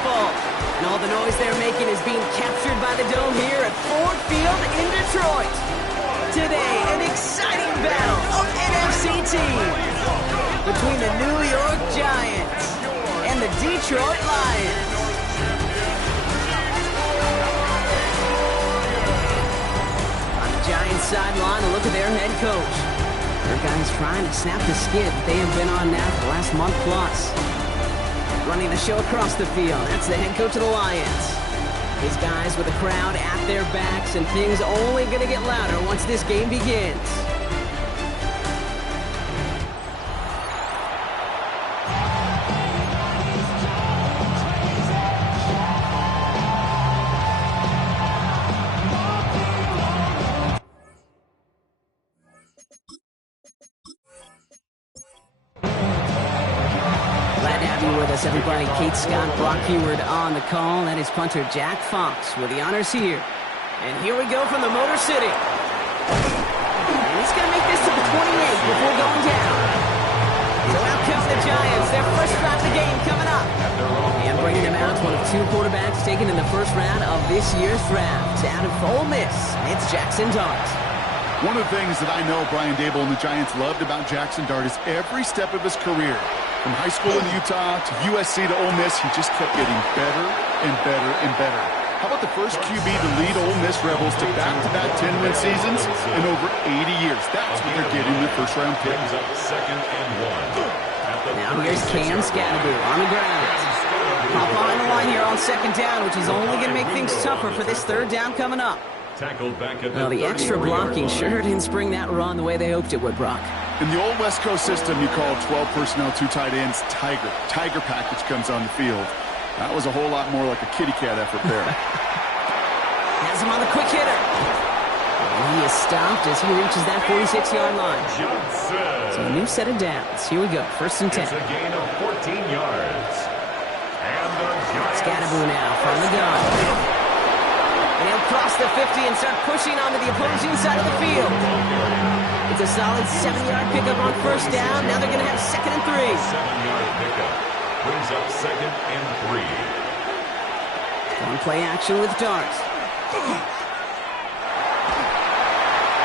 football. And all the noise they're making is being captured by the Dome here at Ford Field in Detroit. Today, an exciting battle of NFC teams between the New York Giants and the Detroit Lions. On the Giants sideline, a look at their head coach. Their guys trying to snap the skid that they have been on now for the last month plus. Running the show across the field, that's the head coach of the Lions. His guys with the crowd at their backs, and things only going to get louder once this game begins. Everybody, Kate Scott, Brock Heward on the call. That is punter Jack Fox with the honors here. And here we go from the Motor City. And he's going to make this to the 28 before going down. So out comes the Giants. Their first drive of the game coming up. And bringing them out, one of two quarterbacks taken in the first round of this year's draft. Out of Ole Miss, it's Jackson Dart. One of the things that I know Brian Daboll and the Giants loved about Jackson Dart is every step of his career. From high school in Utah to USC to Ole Miss, he just kept getting better and better and better. How about the first QB to lead Ole Miss Rebels to back-to-back 10-win seasons in over 80 years? That's what they're getting in the first-round pick. Now here's Cam Scadaboo on the ground. Hop on the line here on second down, which is only going to make things tougher for this third down coming up. Well, the extra blocking sure didn't spring that run the way they hoped it would, Brock. In the old West Coast system, you call 12 personnel, 2 tight ends, Tiger. Tiger package comes on the field. That was a whole lot more like a kitty cat effort there. Has him on the quick hitter. And he is stopped as he reaches that 46-yard line. So a new set of downs. Here we go, first and 10. It's a gain of 14 yards. And Scadaboo now from the gun. And he'll cross the 50 and start pushing onto the opposing side of the field. It's a solid 7-yard pickup on first down. Now they're going to have second and 3. 7-yard pickup brings up second and 3. On play action with Dart.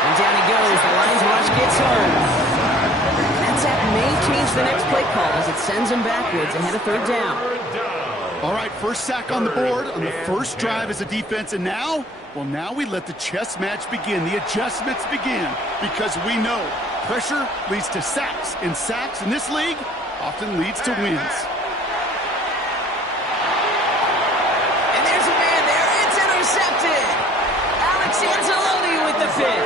And down he goes. The Lions rush gets home. That sack may change the next play call as it sends him backwards ahead of third down. All right, first sack on the board on the first drive as a defense, and now we let the chess match begin, the adjustments begin, because we know pressure leads to sacks, and sacks in this league often leads to wins. And there's a man there. It's intercepted. Alex Anzalone with the pick.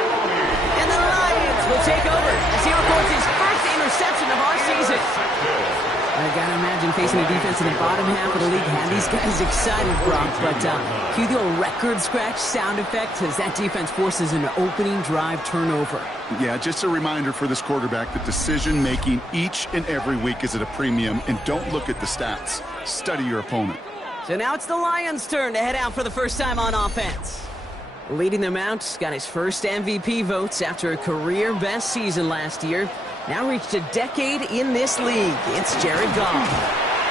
And the Lions will take over as he records his first interception of our season. I gotta imagine facing a defense in the bottom half of the league had these guys excited, Brock, but cue the old record scratch sound effect as that defense forces an opening drive turnover. Yeah, just a reminder for this quarterback that decision-making each and every week is at a premium, and don't look at the stats. Study your opponent. So now it's the Lions' turn to head out for the first time on offense. Leading them out, got his first MVP votes after a career-best season last year. Now reached a decade in this league. It's Jared Goff.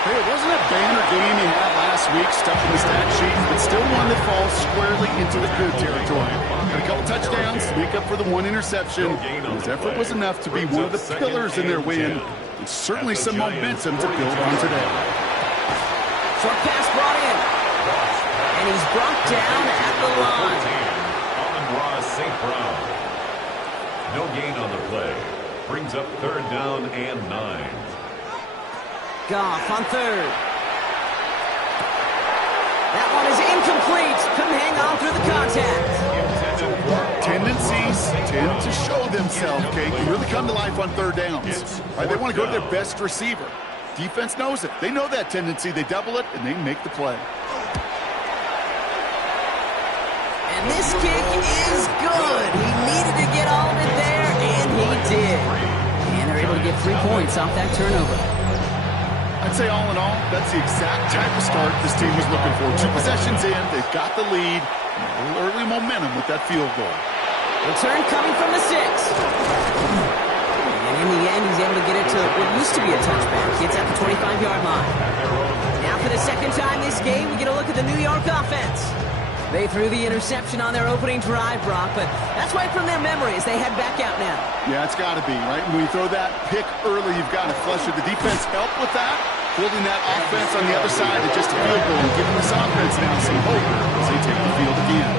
Hey, it wasn't a banner game he had last week, stuck in the stat sheet, but still one that falls squarely into the good territory. Got a couple touchdowns to make up for the one interception. His effort was enough to be one of the pillars in their win, and certainly some momentum to build on today. Short pass brought in. And he's brought down at the line. Amon-Ra St. Brown. No gain on the play. Brings up third down and 9. Goff on third. That one is incomplete. Couldn't hang on through the contact. Tendencies tend to show themselves, Kate. They really come to life on third downs. Right? They want to go to their best receiver. Defense knows it. They know that tendency. They double it, and they make the play. And this kick is good. He needed to get all of it there, and he did. And they're able to get 3 points off that turnover. I'd say all in all, that's the exact type of start this team was looking for. 2 possessions in, they've got the lead, and a little early momentum with that field goal. Return coming from the 6. And in the end, he's able to get it to what used to be a touchback. Gets at the 25-yard line. Now for the second second time this game, we get a look at the New York offense. They threw the interception on their opening drive, Brock, but that's right from their memory as they head back out now. Yeah, it's got to be, right? When you throw that pick early, you've got to flush it. The defense helped with that, holding that offense on the other side to just a field goal and giving this offense now some hope as they take the field again.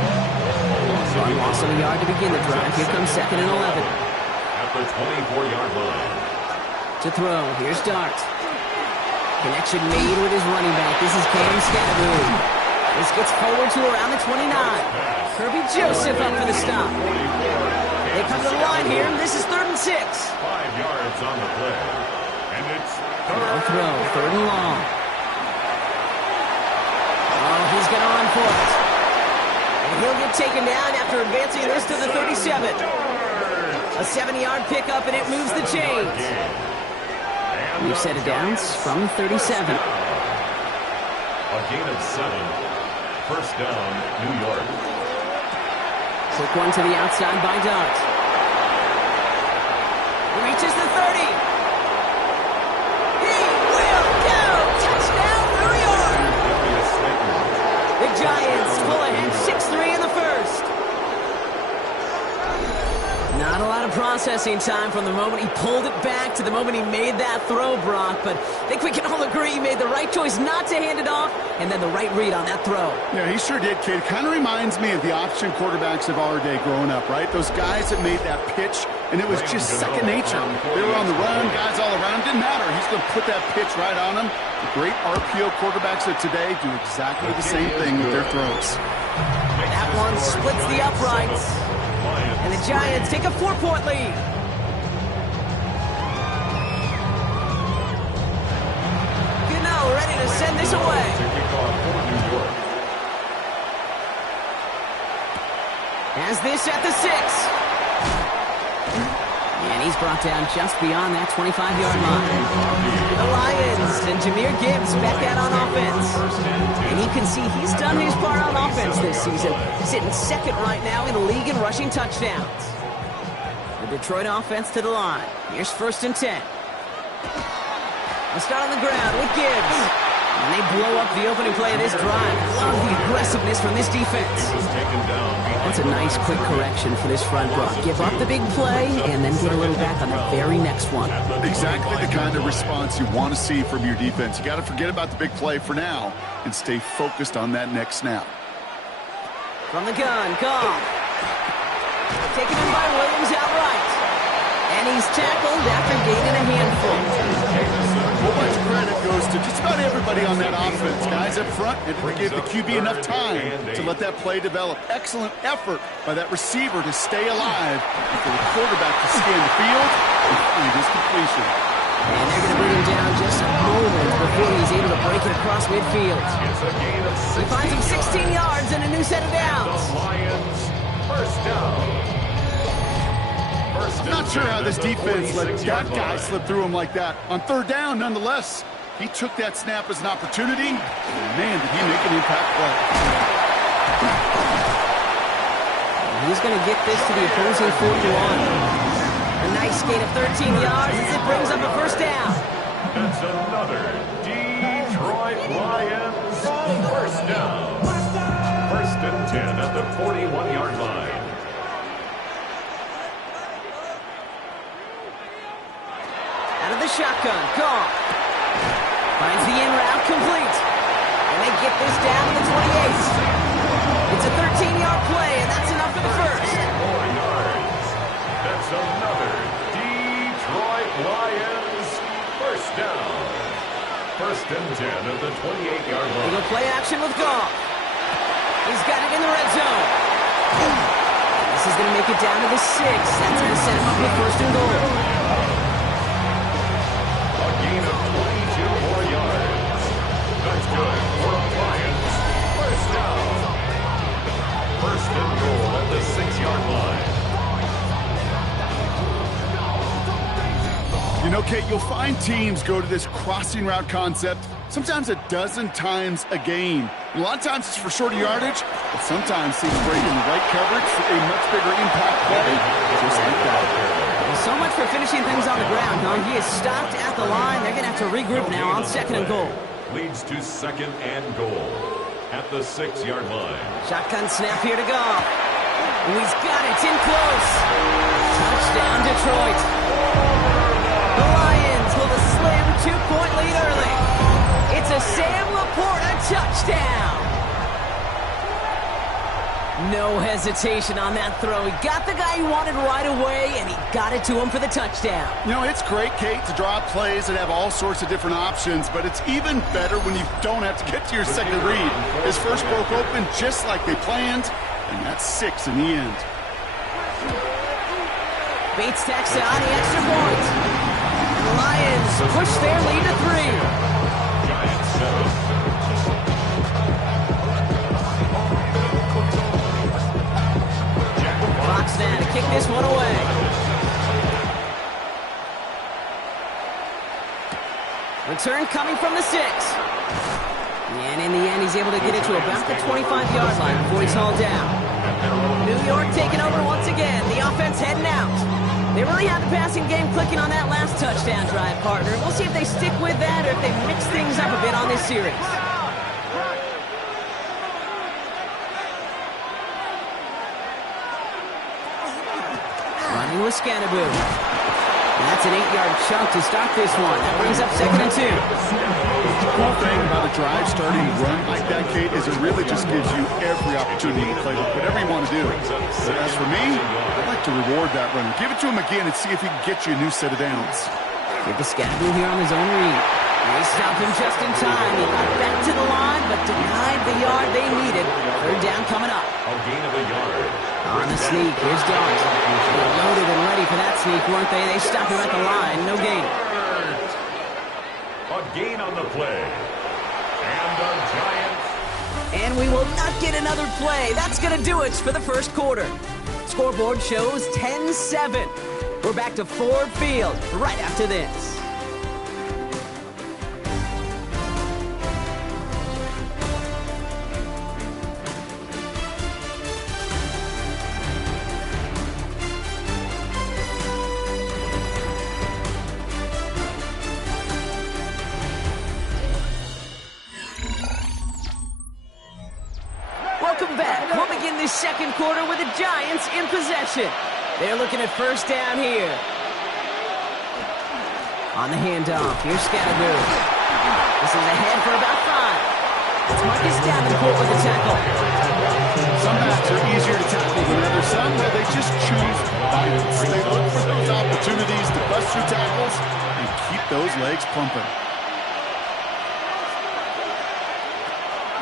One loss of a yard to begin the drive. Here comes 2nd and 11. At the 24-yard line. To throw, here's Dart. Connection made with his running back. This is Cam Scatteroo. This gets forward to around the 29. Kirby Joseph up for the stop. They come to the line here. This is 3rd and 6. 5 yards on the play. And it's Now throw, 3rd and long. Oh, he's going to run for it. And he'll get taken down after advancing this to the 37. A 70-yard pickup, and it moves the chains. New set of downs from 37. A gain of 7. First down, New York. Quick one to the outside by Dart. Reaches the 30. He will go! Touchdown, New York! The Giants pull ahead 6-3 in the first. Not a lot of processing time from the moment he pulled it back to the moment he made that throw, Brock. But I think we can all agree he made the right choice not to hand it off, and then the right read on that throw. Yeah, he sure did, kid. Kind of reminds me of the option quarterbacks of our day growing up, right? Those guys that made that pitch, and it was just second nature. They were on the run, guys all around. Didn't matter. He's going to put that pitch right on them. The great RPO quarterbacks of today do exactly the same thing with their throws. That one splits the uprights. And the Giants take a 4-point lead. Gano ready to send this away. Has this at the 6. And he's brought down just beyond that 25-yard line. The Lions and Jahmyr Gibbs back out on offense. And you can see he's done his part on offense this season, sitting 2nd right now in the league in rushing touchdowns. The Detroit offense to the line. Here's 1st and 10. They'll start on the ground with Gibbs. And they blow up the opening play of this drive. Love the aggressiveness from this defense. That's a nice quick correction for this front row. Give up the big play and then get a little back on the very next one. Exactly the kind of response you want to see from your defense. You got to forget about the big play for now and stay focused on that next snap. From the gun, Goff. Taken in by Williams outright. And he's tackled after gaining a handful. Well, much credit goes to just about everybody on that offense. Guys up front, it gave the QB enough time to let that play develop. Excellent effort by that receiver to stay alive and for the quarterback to scan the field and find his completion. And they're going to bring him down just a moment before he's able to break it across midfield. He finds him 16 yards and a new set of downs. Lions, first down. I'm not sure how this defense let that guy slip through him like that. On 3rd down, nonetheless, he took that snap as an opportunity. Man, did he make an impact play. He's going to get this to the opposing 41. A nice gain of 13 yards as it brings up a 1st down. That's another Detroit Lions first down. 1st and 10 at the 41-yard line. Out of the shotgun, Goff finds the in route complete. And they get this down to the 28. It's a 13-yard play, and that's enough for the first. 4 yards. That's another Detroit Lions first down. 1st and 10 at the 28-yard line. They go play action with Goff. He's got it in the red zone. This is going to make it down to the 6. That's going to set him up with 1st and goal. Gain of 22 more yards. That's good for the Lions. First down. 1st and goal at the 6-yard line. You know, Kate, you'll find teams go to this crossing route concept sometimes a dozen times a game. And a lot of times it's for shorter yardage, but sometimes teams break in the right coverage for a much bigger impact play, just like that. Well, So much for finishing things on the ground, huh? He is stopped at the line. They're going to have to regroup now on 2nd and goal. Leads to 2nd and goal at the 6-yard line. Shotgun snap here to go. And he's got it. It's in close. Touchdown, Detroit. The Lions with a slim 2-point lead early. It's a Sam Laporta touchdown. No hesitation on that throw. He got the guy he wanted right away, and he got it to him for the touchdown. You know, it's great, Kate, to draw plays that have all sorts of different options, but it's even better when you don't have to get to your second read. His first broke open just like they planned, and that's 6 in the end. Bates tacks on the extra point. And the Lions push their lead to 3. Giants 7. Fox now to kick this one away. Return coming from the 6. And in the end, he's able to get it to about the 25-yard line before he's hauled down. New York taking over once again. The offense heading out. They really had the passing game clicking on that last touchdown drive, partner. We'll see if they stick with that or if they mix things up a bit on this series. Running with Scannaboo. That's an 8-yard chunk to start this one. That brings up 2nd and 2. The cool thing about a drive starting run like that, Kate, is it really just gives you every opportunity to play whatever you want to do. But as for me, I'd like to reward that run. Give it to him again and see if he can get you a new set of downs. Get the Scannaboo here on his own read. They stopped him just in time. He got back to the line, but denied the yard they needed. 3rd down coming up. A gain of a yard. On the sneak, here's Dart. They were loaded and ready for that sneak, weren't they? They stopped him at the line. No gain. A gain on the play. And the Giants. And we will not get another play. That's going to do it for the first quarter. Scoreboard shows 10-7. We're back to Ford Field right after this. Welcome back. We'll begin this second quarter with the Giants in possession. They're looking at 1st down here. On the handoff, here's Scannaboo. This is ahead for about 5. It's Marcus Davenport with the tackle. Some backs are easier to tackle than others. Some, well, they just choose violence. They look for those opportunities to bust through tackles and keep those legs pumping.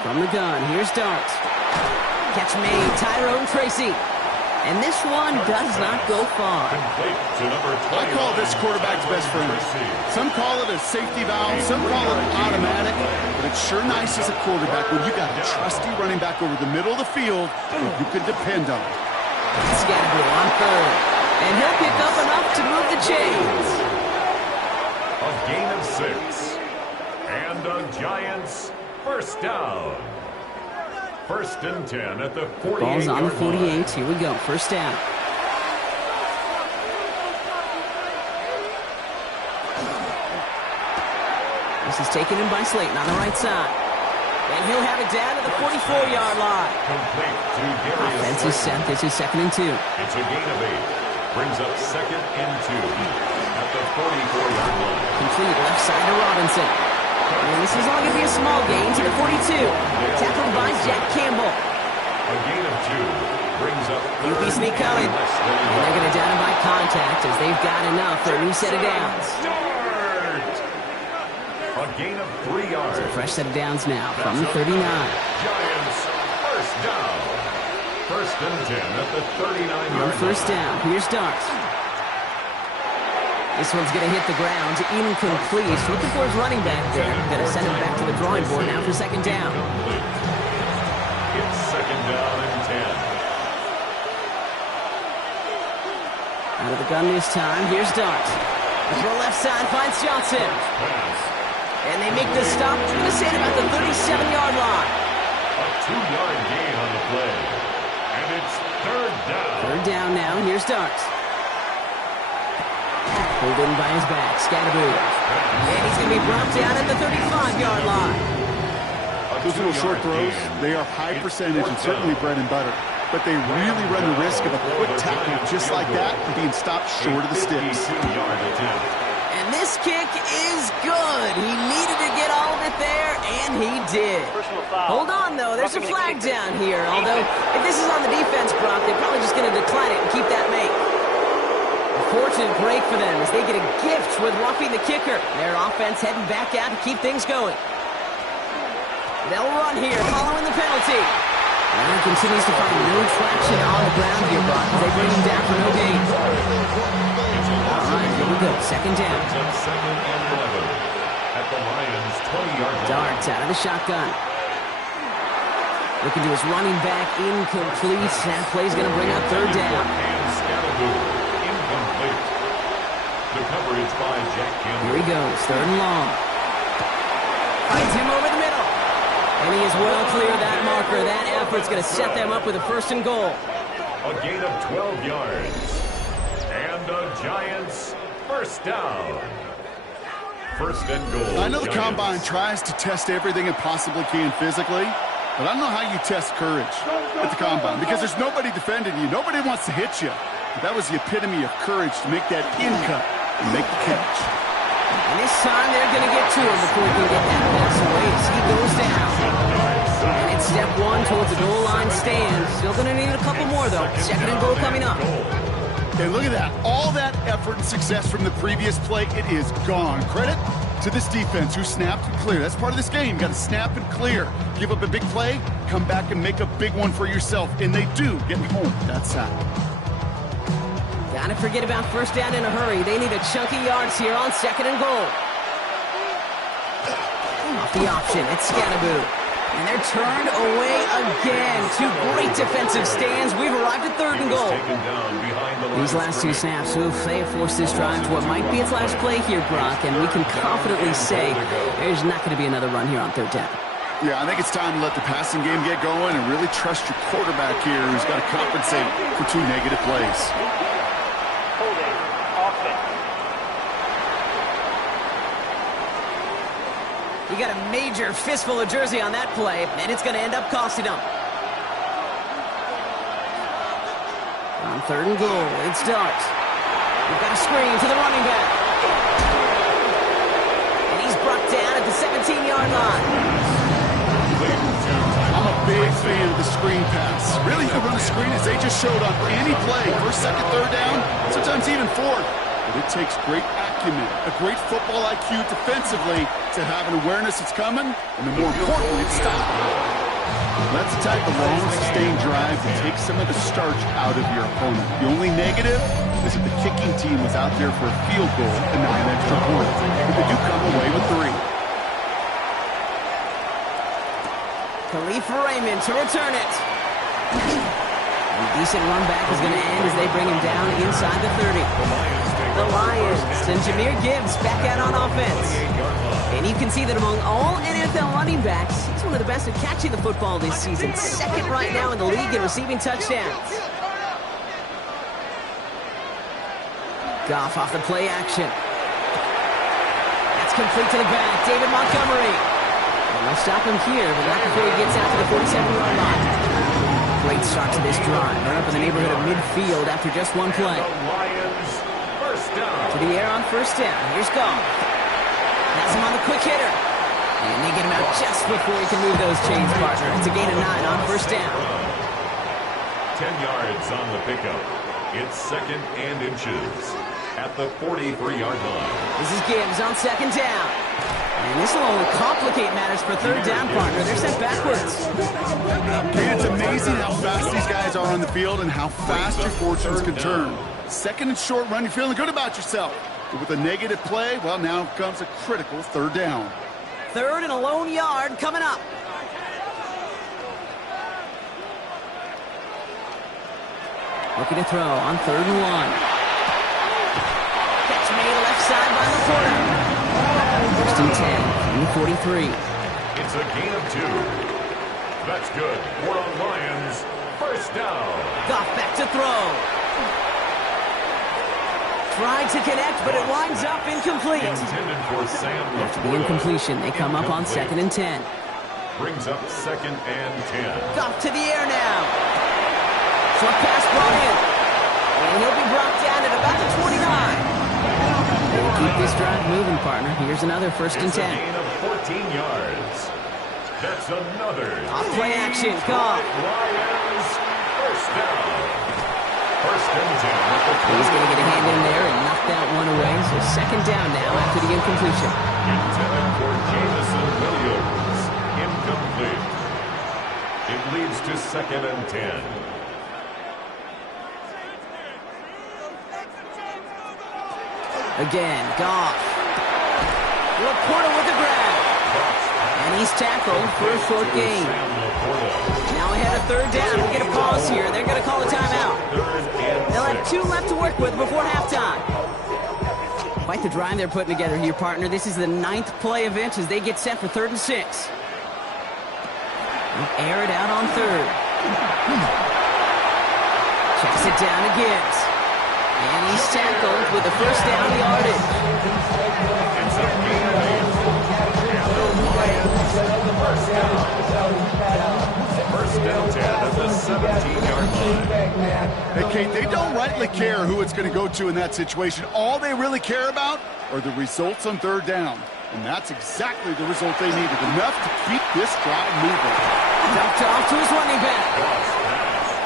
From the gun, here's Dart. Catch made, Tyrone Tracy. And this one does not go far. I call this quarterback's best friend. Some call it a safety valve, some call it automatic, but it's sure nice as a quarterback when you got a trusty running back over the middle of the field who you can depend on. Scannaboo on 3rd. And he'll pick up enough to move the chains. A gain of 6. And the Giants 1st down. 1st and 10 at the 48. Ball's on the 48. Here we go. 1st down. This is taken in by Slayton on the right side. And he'll have it down to the 44-yard line. Complete to Darius. Offense is set. This is 2nd and 2. It's a gain of 8. Brings up 2nd and 2 at the 44-yard line. Complete left side to Robinson. And this is all going to be a small gain to the 42. Tackled by Jack Campbell. A gain of 2 brings up UP sneak coming. And they're going to down him by contact as they've got enough for a new set of downs. A gain of 3 yards. So fresh set of downs now from the 39. Giants 1st down. 1st and 10 at the 39-yard line. 1st down. Here's Dart. This one's going to hit the ground, incomplete. Looking for his running back there. Going to send him back to the drawing board now for 2nd down. It's 2nd down and 10. Out of the gun this time. Here's Dart. The throw left side finds Johnson. And they make the stop. I'm going to say it about the 37-yard line. A 2-yard gain on the play. And it's 3rd down. 3rd down now. Here's Dart. Pulled in by his back, Scatteroo. And he's going to be brought down at the 35-yard line. Those little short throws, they are high percentage and certainly bread and butter. But they really run the risk of a quick tackle just like that and being stopped short of the sticks. And this kick is good. He needed to get all of it there, and he did. Hold on, though. There's a flag down here. Although, if this is on the defense, Brock, they're probably just going to decline it and keep that make. A fortunate break for them as they get a gift with roughing the kicker. Their offense heading back out to keep things going. They'll run here following the penalty. And he continues to find no traction on the ground here, Brock, as they bring him down for no gain. All right, here we go. Second down. Second and 11 at the Lions' 20-yard line. Darts out of the shotgun. Looking to his running back, incomplete. That play's going to bring up third down. And Scatteroo, incomplete. The coverage by Jack Campbell. Here he goes, third and long. Finds him over the middle. And he is well clear of that marker. That effort's going to set them up with a first and goal. A gain of 12 yards. And the Giants first down. First and goal. I know the Giants. Combine tries to test everything it possibly can physically, but I don't know how you test courage at the Combine because there's nobody defending you. Nobody wants to hit you. But that was the epitome of courage to make that in cut and make the catch. And this time they're going to get to him before he can get that pass away as he goes down. And it's step one towards the goal line stand. Still going to need a couple more, though. Second and goal coming up. And look at that. All that effort and success from the previous play, it is gone. Credit to this defense who snapped and clear. That's part of this game. You got to snap and clear. Give up a big play, come back and make a big one for yourself. And they do get home that sack. Gotta forget about first down in a hurry. They need a chunky yards here on second and goal. Off the option, it's Scatteroo. And they're turned away again. Two great defensive stands. We've arrived at third and goal. These last two snaps, they have forced this drive to what might be its last play here, Brock, and we can confidently say there's not going to be another run here on third down. Yeah, I think it's time to let the passing game get going and really trust your quarterback here who's got to compensate for two negative plays. You got a major fistful of jersey on that play, and it's going to end up costing them. On third and goal, it starts. We've got a screen to the running back. And he's brought down at the 17-yard line. I'm a big fan of the screen pass. Really, you can run a screen as they just showed on any play. First, second, third down, sometimes even fourth. But it takes great acumen, a great football IQ defensively to have an awareness it's coming, and then more importantly, it's stopped. That's the type of long, sustained drive that takes some of the starch out of your opponent. The only negative is that the kicking team was out there for a field goal and not an extra point. But they do come away with 3. Khalif Raymond to return it. A decent run back is going to end as they bring him down inside the 30. The Lions and Jahmyr Gibbs back out on offense. And you can see that among all NFL running backs, he's one of the best at catching the football this season. Second right now in the league in receiving touchdowns. Goff off the play action. That's complete to the back. David Montgomery. And they'll stop him here, but not before he gets out to the 47-yard line. Great start to this drive. They're up in the neighborhood of midfield after just one play. To the air on first down. Here's Goff. Has him on the quick hitter. And they get him out just before he can move those chains, partner. It's a gain of 9 on first down. 10 yards on the pickup. It's second and inches at the 43-yard line. This is Gibbs on second down. And this will only complicate matters for third down, partner. They're sent backwards. Okay, it's amazing how fast these guys are on the field and how fast your fortunes can turn. Second and short run, you're feeling good about yourself. But with a negative play, well, now comes a critical third down. Third and a lone yard coming up. Looking to throw on third and 1. Catch made left side by LaPorta. First and 10 from the 43. It's a gain of 2. That's good. For the Lions. First down. Goff back to throw. Tried to connect, but it winds up incomplete. Intended for Sam After the LaPorta. incompletion, they come up on 2nd and 10. Brings up 2nd and 10. Goff to the air now. Short pass brought in. And he'll be brought down at about the 29. They'll keep this drive moving, partner. Here's another 1st and It's a 10. gain of 14 yards. That's another. Off play action. Goff. Lions, first down. 1st and 10 at the He's going to get a hand in there and knock that one away. So 2nd down now after the incompletion. Intended for Jameson Williams. Incomplete. It leads to 2nd and 10. Again, Goff. LaPorta with the grab. And he's tackled for a short gain. Sam LaPorta. Now ahead of 3rd down. We get a pause here. They're going to call a timeout. 3rd and They'll have 6. 2 left to work with before halftime. Quite the drive they're putting together here, partner. This is the 9th play of it as they get set for 3rd and 6. They'll air it out on 3rd. Checks it down to Gibbs. And he's tackled with the 1st down yardage. It's a gain of 8. And the Lions, first down. 1st and 10 at the 17-yard line. Hey, Kate, they don't rightly care who it's going to go to in that situation. All they really care about are the results on 3rd down. And that's exactly the result they needed. Enough to keep this drive moving. Dumped off to his running back.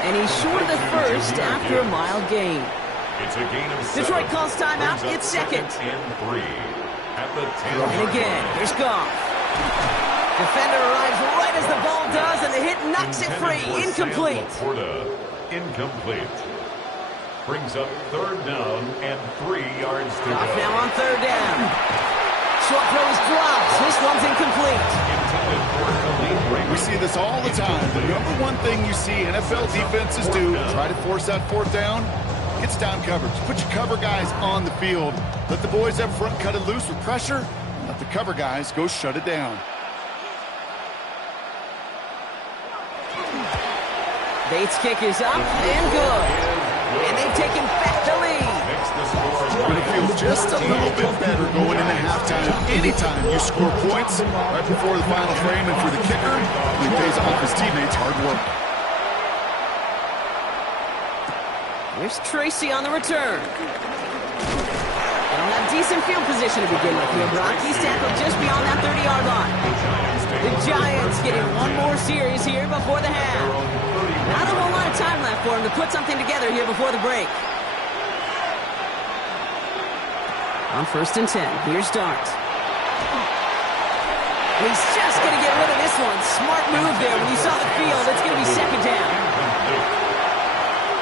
And he's short of the 1st after a mild gain. It's a gain of 7. Detroit calls timeout. Brings up It's 2nd. 2nd and 3 at the 10. And again, here's Goff. Defender arrives right as the ball does, and the hit knocks it free. Incomplete. Incomplete. Brings up 3rd down and 3 yards to Goff go. now on 3rd down. Short throw is dropped. This one's incomplete. Intended for Khalid Raymond. We see this all the time. The number one thing you see NFL defenses do, try to force that 4th down, it's down coverage. Put your cover guys on the field. Let the boys up front cut it loose with pressure. Let the cover guys go shut it down. Bates' kick is up and good. And they've taken back the lead. Makes the score You're going to feel just a little bit better going into halftime. Anytime you score points right before the final frame, and for the kicker, he pays off his teammates' hard work. Here's Tracy on the return. They'll have decent field position to begin with here, Brock. He's tackled just beyond that 30-yard line. The Giants getting one more series here before the half. Not a whole lot of time left for him to put something together here before the break. On 1st and 10, here's Dart. He's just going to get rid of this one. Smart move there. When you saw the field, it's going to be 2nd down.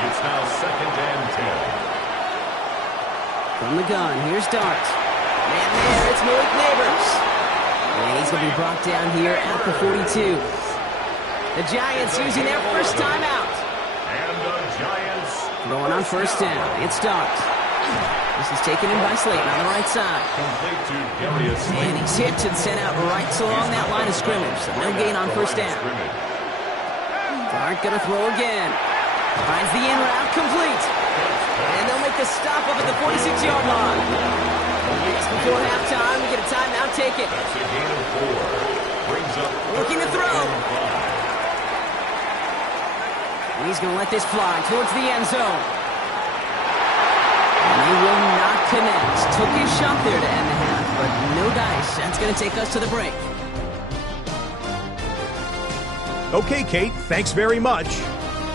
It's now 2nd and 10. From the gun, here's Dart. Man there, it's Malik Neighbors. And he's going to be brought down here at the 42. The Giants using their first timeout. And the Giants Throwing on 1st down, it's Dart. This is taken in by Slayton on the right side. complete to Darius And he's hit and sent out right along that line of scrimmage. So no gain on 1st down. Dart going to throw again. Finds the in route complete. And they'll make the stop up at the 46-yard line. Just before halftime, we get a timeout. Take it. That's a gain of 4. Brings up Looking to throw. And he's going to let this fly towards the end zone. And he will not connect. Took his shot there to end the half, but no dice. That's going to take us to the break. Okay, Kate, thanks very much.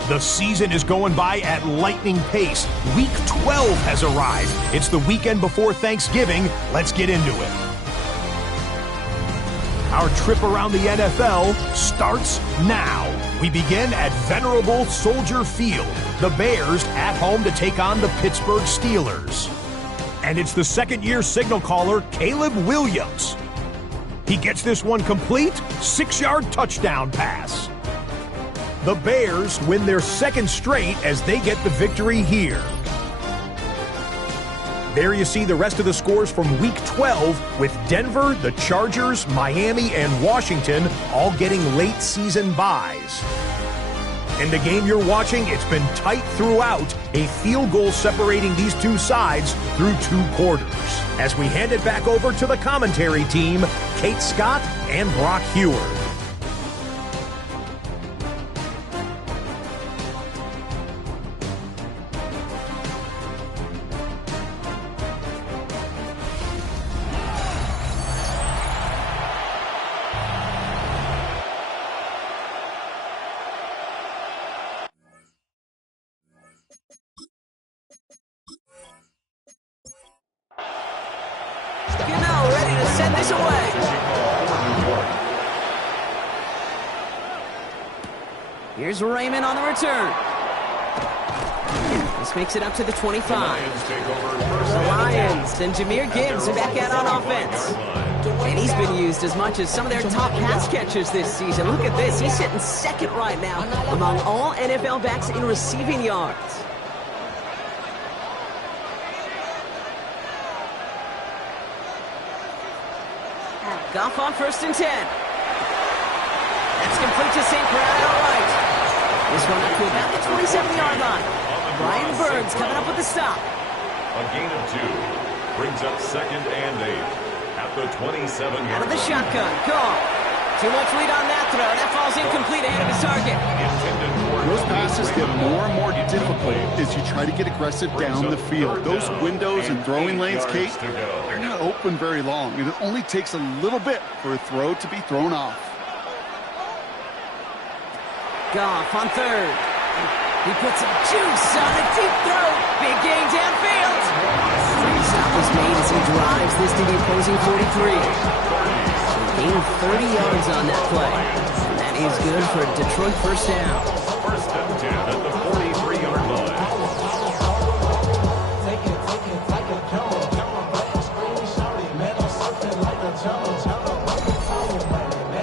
The season is going by at lightning pace. Week 12 has arrived. It's the weekend before Thanksgiving. Let's get into it. Our trip around the NFL starts now. We begin at venerable Soldier Field. The Bears at home to take on the Pittsburgh Steelers. And it's the second-year signal caller, Caleb Williams. He gets this one complete, 6-yard touchdown pass. The Bears win their second straight as they get the victory here. There you see the rest of the scores from Week 12 with Denver, the Chargers, Miami, and Washington all getting late season byes. In the game you're watching, it's been tight throughout, a field goal separating these two sides through 2 quarters. As we hand it back over to the commentary team, Kate Scott and Brock Huard. Gano ready to send this away. Here's Raymond on the return. This makes it up to the 25. The Lions, then Jahmyr Gibbs are back out on offense. And he's been used as much as some of their top pass catchers this season. Look at this. He's sitting second right now among all NFL backs in receiving yards. Goff on 1st and 10. That's complete to St. Brown outright. This one up to about the 27-yard line. Brian Burns coming up with the stop. A gain of 2 brings up 2nd and 8 at the 27-yard line. Out of the shotgun. Goff. Too much lead on that throw. That falls incomplete ahead of his target. Those passes get more and more difficult as you try to get aggressive down the field. Those windows and throwing lanes, Kate, they're not open very long. It only takes a little bit for a throw to be thrown off. Goff on 3rd. He puts some juice on a deep throw. Big gain downfield. The stop was made as he drives this to the opposing 43. Gain of 30 yards on that play. That is good for a Detroit first down. 1st and 10 at the 43-yard line.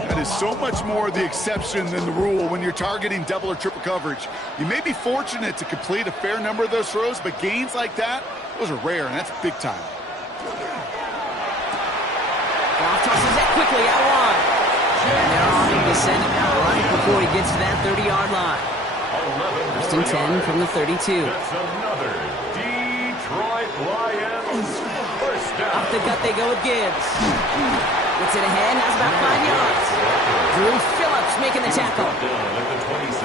That is so much more the exception than the rule when you're targeting double or triple coverage. You may be fortunate to complete a fair number of those throws, but gains like that, those are rare, and that's big time. Goff tosses that quickly out wide. And they're opting to send him out right before he gets to that 30-yard line. 1st and 10 from the 32. That's another Detroit Lions first down. Up the gut they go with Gibbs. Gets it ahead, has about 5 yards. Drew Phillips making the tackle.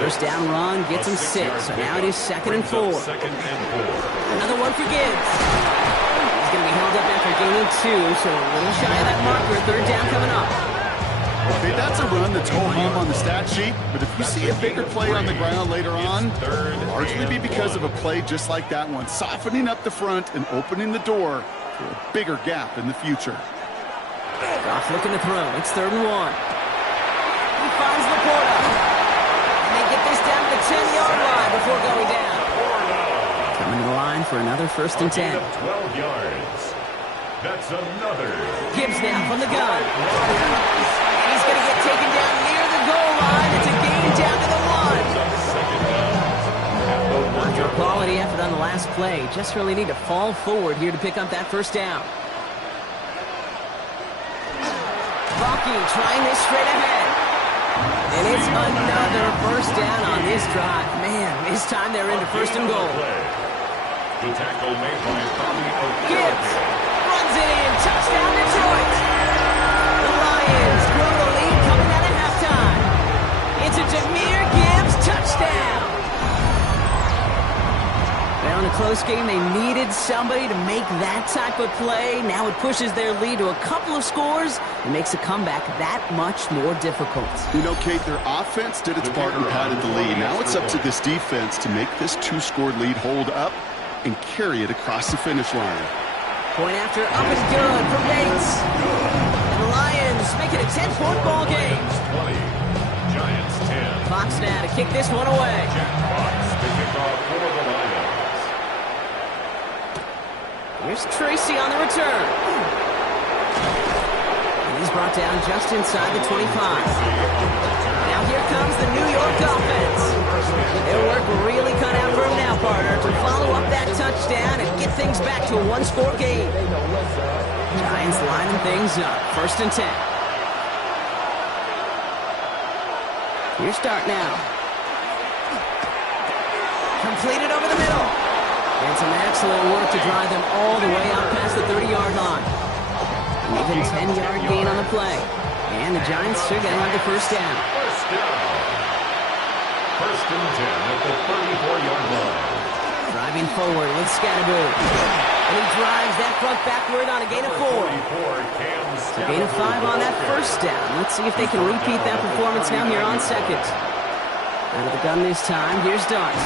First down run gets him 6, so now it is 2nd and 4. Another one for Gibbs. He's going to be held up after gaining 2, so a little shy of that marker. 3rd down coming up. Okay, that's a run that's ho-hum on the stat sheet, but if you see a bigger play on the ground later on, it'll largely be because of a play just like that one, softening up the front and opening the door for a bigger gap in the future. Goff looking to throw. It's 3rd and 1. He finds Laporta. And they get this down to the 10-yard line before going down. Coming to the line for another 1st and 10. 12 yards. That's another. Gibbs now from the gun. And he's going to get taken down near the goal line. It's a gain down to the 1. After a quality effort on the last play, just really need to fall forward here to pick up that 1st down. Rocky trying this straight ahead. And it's another 1st down on this drive. Man, this time they're into 1st and goal. The tackle made by Bobby Gibbs runs it in. Touchdown Detroit. The Lions grow the lead coming out of halftime. It's a Jahmyr Gibbs touchdown. Well, in a close game, they needed somebody to make that type of play. Now it pushes their lead to a couple of scores and makes a comeback that much more difficult. You know, Kate, their offense did its part and padded the lead. Now it's up to this defense to make this 2-score lead hold up and carry it across the finish line. Point after up and good for Bates. And the Lions make it a 10-point ball game. 20. Giants 10. Fox now to kick this one away. Jack Fox to kick off for the Lions. Here's Tracy on the return. And he's brought down just inside the 25. Now here comes the New York offense. Their work really cut out for him now, partner, to follow up that touchdown and get things back to a 1-score game. Giants lining things up. 1st and 10. Here's start now. Completed over the middle. And some excellent work to drive them all the way out past the 30-yard line. An even 10-yard gain on the play. And the Giants are going to have the first down. First down. First and 10 at the 34-yard line. Driving forward with Scatterboot. And he drives that front backward on a gain of 4. A gain of 5 on that first down. Let's see if they can repeat that performance now here on second. Out of the gun this time. Here's Dart.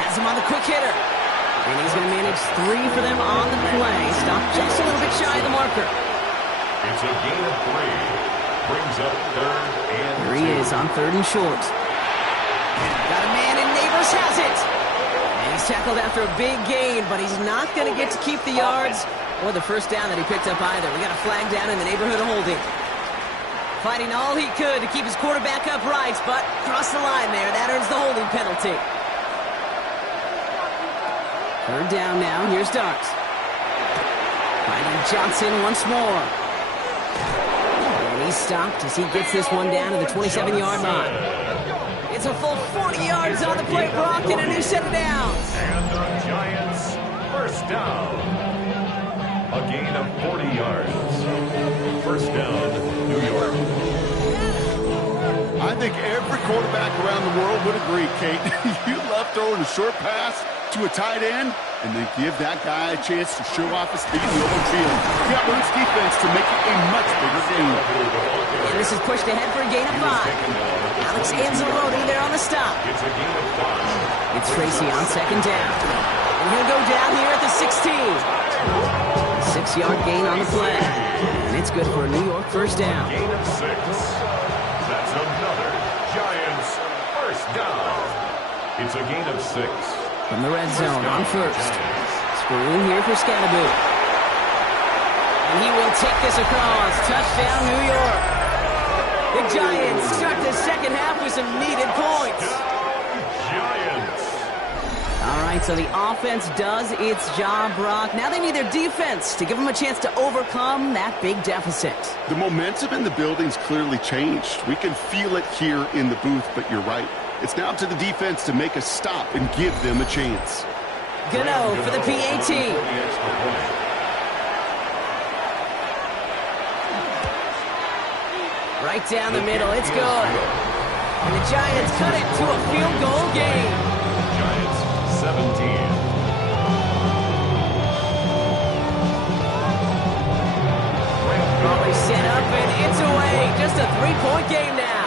Has him on the quick hitter. And he's going to manage 3 for them on the play. Stop just a little bit shy of the marker. It's a gain of 3. Brings up third and Here he is on 3rd and short. Got a man, and Neighbors has it. And he's tackled after a big gain, but he's not going to get to keep the yards or the first down that he picked up either. We got a flag down in the neighborhood of holding. Fighting all he could to keep his quarterback upright, but crossed the line there. That earns the holding penalty. 3rd down now. Here's Dart. Finding Johnson once more. And he's stopped as he gets this one down to the 27-yard line. It's a full 40 yards on the play, Brock, and a new set of downs. And the Giants first down. A gain of 40 yards. First down, New York. I think every quarterback around the world would agree, Kate. You love throwing a short pass to a tight end and then give that guy a chance to show off his speed in the open field. You got Luke's defense to make it a much bigger game. And this is pushed ahead for a gain of 5. Alex Anzalone there on the stop. It's a gain of 5. It's Tracy on 2nd down. And he'll go down here at the 16. 6-yard gain on the play. And it's good for a New York first down. Gain of 6. That's another Giants first down. It's a gain of 6. From the red zone on first. Screwing here for Scatterboot. And he will take this across. Touchdown, New York. The Giants start the second half with some needed points. Giants. All right, so the offense does its job, Brock. Now they need their defense to give them a chance to overcome that big deficit. The momentum in the building's clearly changed. We can feel it here in the booth, but you're right. It's now up to the defense to make a stop and give them a chance. Gano for the PAT. Right down the middle, it's good. And the Giants cut it to a field goal game. Giants 17. Probably set up and it's away. Just a 3-point game now.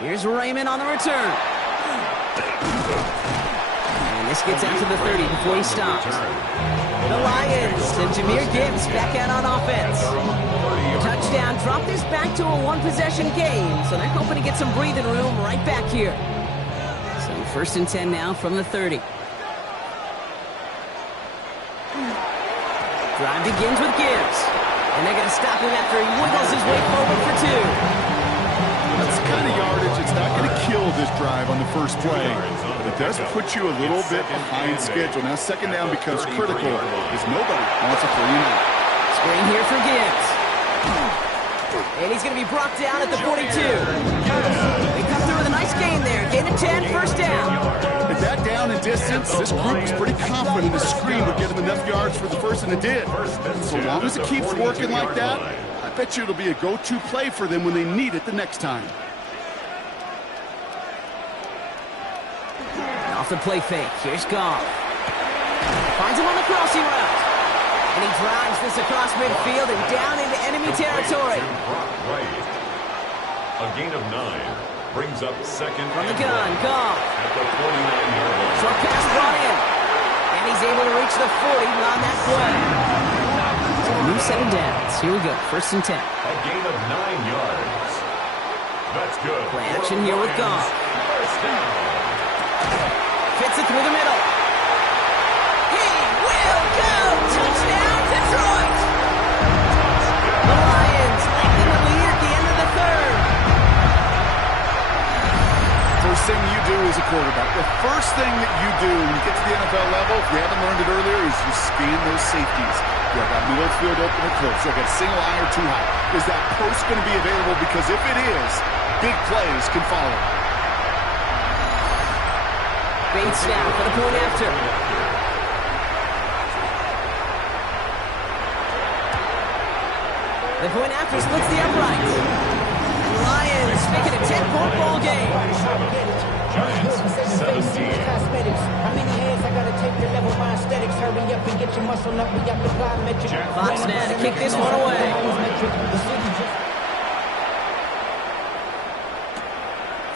Here's Raymond on the return. And this gets out to the 30 before he stops. The Lions and Jahmyr Gibbs back out on offense. Touchdown. Drop this back to a one-possession game, so they're hoping to get some breathing room right back here. So 1st and 10 now from the 30. Drive begins with Gibbs. And they're going to stop him after he wiggles his way forward for 2. That's the kind of yardage. It's not going to kill this drive on the first play, but it does put you a little bit behind schedule. Now, 2nd down becomes critical as nobody wants a 3-and-out. Screen here for Gibbs. And he's going to be brought down at the 42. They come through with a nice gain there. Gain of 10, first down. At that down and distance, this group was pretty confident the screen would get him enough yards for the first, and it did. So long as it keeps working like that, I bet you it'll be a go-to play for them when they need it the next time. Off the play fake, here's Goff. Finds him on the crossing route. And he drives this across midfield and down into enemy territory. A gain of 9 brings up 2nd From the gun, Goff. at the 49-yard line. Short pass brought in. And he's able to reach the 40 on that play. So a new set of downs. Here we go, 1st and 10. A gain of 9 yards. That's good. Play action here with Goff. First down. Fits it through the middle. He will go! Touchdown, Detroit! The Lions lengthen the lead at the end of the 3rd. First thing you do as a quarterback, the first thing that you do when you get to the NFL level, if you haven't learned it earlier, is you scan those safeties. You got middle field open or close. You got single eye or too high. Is that post going to be available? Because if it is, big plays can follow. Bates now for the point after. The point after splits the uprights. And Lions make it a 10-point ball game. Giants 17. How many hands I gotta take to level my aesthetics? Hurry up and get your muscle up. We got the plyometric. Fox now to kick this one away.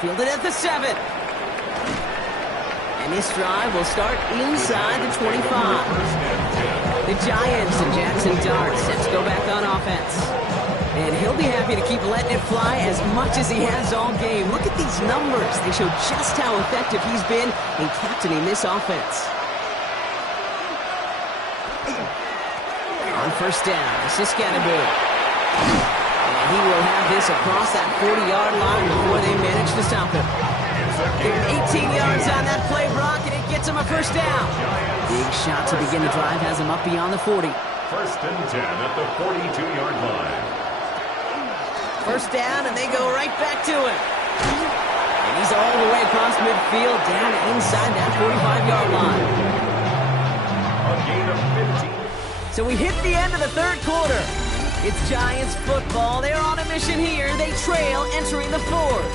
Fielded at the 7. And this drive will start inside the 25. The Giants and Jackson Dart set to go back on offense. And he'll be happy to keep letting it fly as much as he has all game. Look at these numbers. They show just how effective he's been in captaining this offense. On first down, Siskanabu. And he will have this across that 40-yard line before they manage to stop him. 18 yards on that play, Brock, and it gets him a first down. Big shot to begin the drive has him up beyond the 40. First and 10 at the 42-yard line. First down, and they go right back to him. And he's all the way across midfield, down inside that 45-yard line. A gain of 15. So we hit the end of the third quarter. It's Giants football. They're on a mission here. They trail entering the fourth.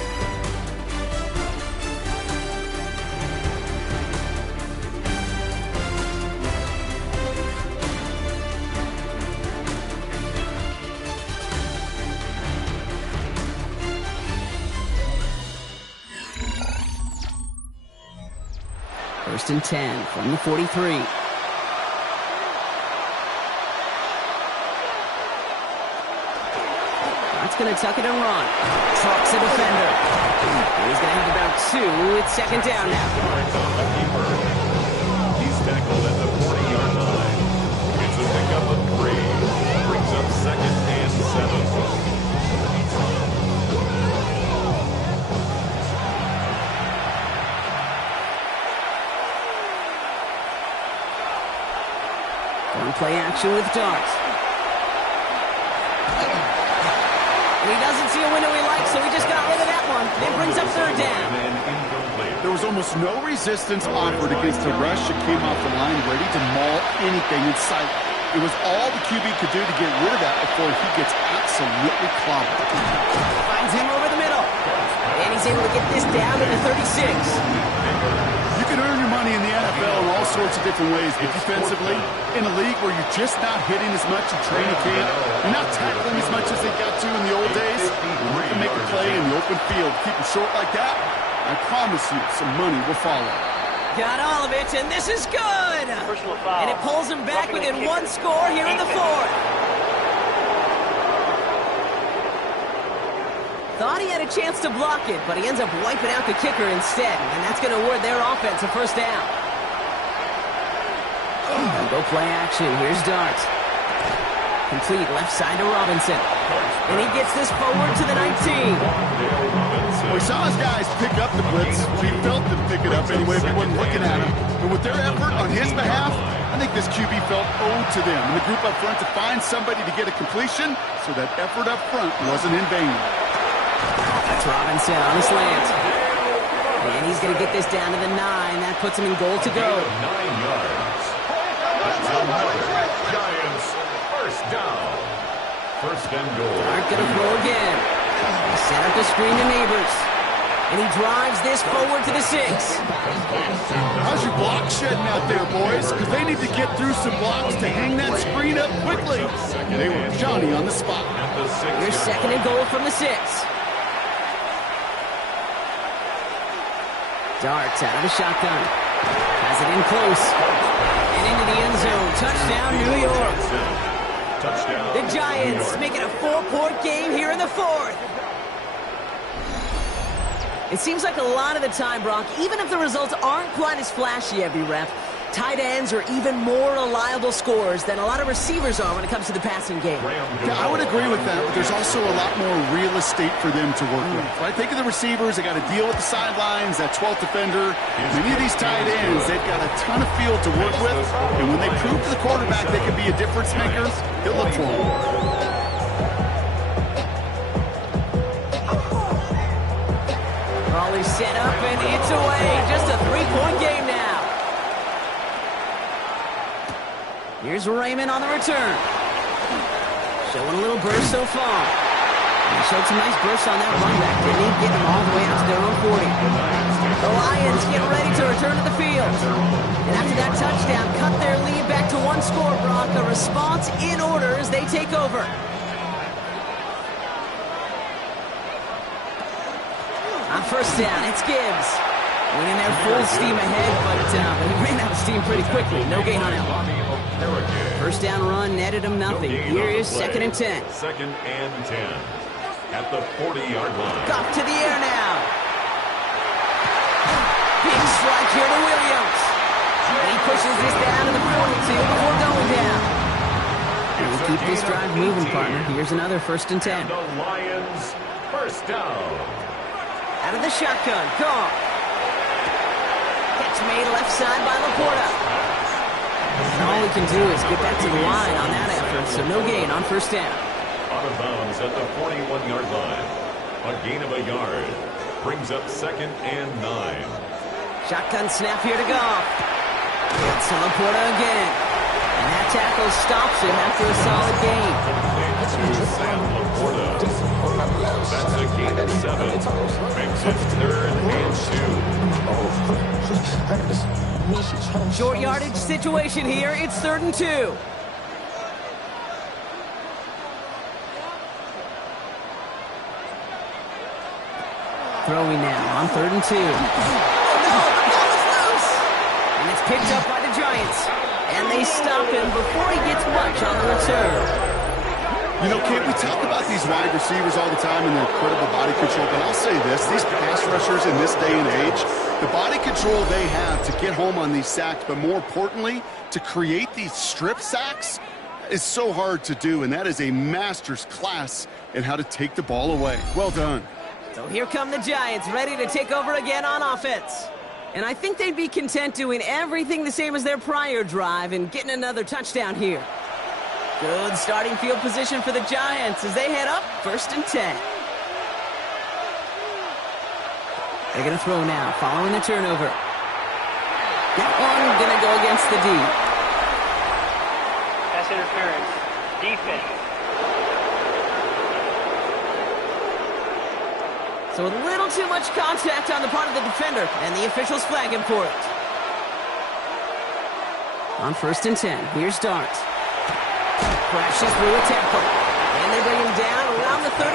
First and 10 from the 43. That's going to tuck it and run. Trucks the defender. He's going to have about 2. It's second down now. He's tackled at the 40-yard line. It's a pickup of 3. Brings up second and 7. Play action with Dart. And he doesn't see a window he likes, so he just got rid of that one. It brings up third down. There was almost no resistance offered against the rush that came off the line, ready to maul anything in sight. It was all the QB could do to get rid of that before he gets absolutely clobbered. Finds him over the middle. And he's able to get this down to the 36. You can earn your money in the NFL in all sorts of different ways, but defensively, in a league where you're just not hitting as much in training camp, you're not tackling as much as they got to in the old days, you can make a play in the open field. Keep it short like that, I promise you some money will follow. Got all of it, and this is good! And it pulls him back within one score here in the fourth. Thought he had a chance to block it, but he ends up wiping out the kicker instead, and that's going to award their offense a first down. And go play action. Here's Dart. Complete left side to Robinson. And he gets this forward to the 19. We saw his guys pick up the blitz. We felt them pick it up anyway if we weren't looking at him. But with their effort on his behalf, I think this QB felt owed to them and the group up front to find somebody to get a completion, so that effort up front wasn't in vain. That's Robinson on the slant. And he's going to get this down to the 9. That puts him in goal to go. 9 yards. That's another Giants first down. First and goal. Dart going to throw again. He set up the screen to Neighbors. And he drives this forward to the 6. How's your block shedding out there, boys? Because they need to get through some blocks to hang that screen up quickly. They were Johnny on the spot. Here's second and goal from the 6. Darts out of the shotgun. Has it in close. And into the end zone. Touchdown, New York. Touchdown. The Giants make it a 4-point game here in the fourth. It seems like a lot of the time, Brock, even if the results aren't quite as flashy every rep, tight ends are even more reliable scorers than a lot of receivers are when it comes to the passing game. Yeah, I would agree with that, but there's also a lot more real estate for them to work with. Right? Think of the receivers. They got to deal with the sidelines, that 12th defender. Many of these tight ends, they've got a ton of field to work with, and when they prove to the quarterback they can be a difference maker, he'll look for them. Crawley set up, and it's away. Just a three-point game now. Here's Raymond on the return. Showing a little burst so far. And he showed some nice bursts on that run back, didn't he? Getting them all the way out to their own 40. The Lions get ready to return to the field. And after that touchdown, cut their lead back to one score, Brock. A response in order as they take over. On first down, it's Gibbs. Went in there full steam ahead, but he ran out of steam pretty quickly. No gain on that one. First down run netted him nothing. Here is 2nd and 10. 2nd and 10. At the 40-yard line. Goff to the air now. Big strike here to Williams. And he pushes this down to the 42 before going down. And we keep this drive moving, partner. Here's another 1st and 10. The Lions first down. Out of the shotgun, Goff. Catch made left side by Laporta. And all we can do is get back to the line on that effort, so no gain on first down. Out of bounds at the 41-yard line. A gain of a yard. Brings up 2nd and 9. Shotgun snap here to Goff. It's to Laporta again. And that tackle stops him after a solid gain. Sam Laporta. That's a gain of 7. Makes it 3rd and 2. Short yardage situation here. It's 3rd and 2. Throwing now on 3rd and 2. Oh no, the ball is loose! And it's picked up by the Giants. And they stop him before he gets much on the return. You know, Kate, we talk about these wide receivers all the time and their incredible body control, but I'll say this, these pass rushers in this day and age, the body control they have to get home on these sacks, but more importantly, to create these strip sacks is so hard to do, and that is a master's class in how to take the ball away. Well done. So here come the Giants, ready to take over again on offense. And I think they'd be content doing everything the same as their prior drive and getting another touchdown here. Good starting field position for the Giants as they head up 1st and 10. They're going to throw now, following the turnover. That one going to go against the D. Pass interference. Defense. So a little too much contact on the part of the defender, and the officials flag him for it. On 1st and 10, here's Dart. Crashes through a tackle. And they bring him down around the 34.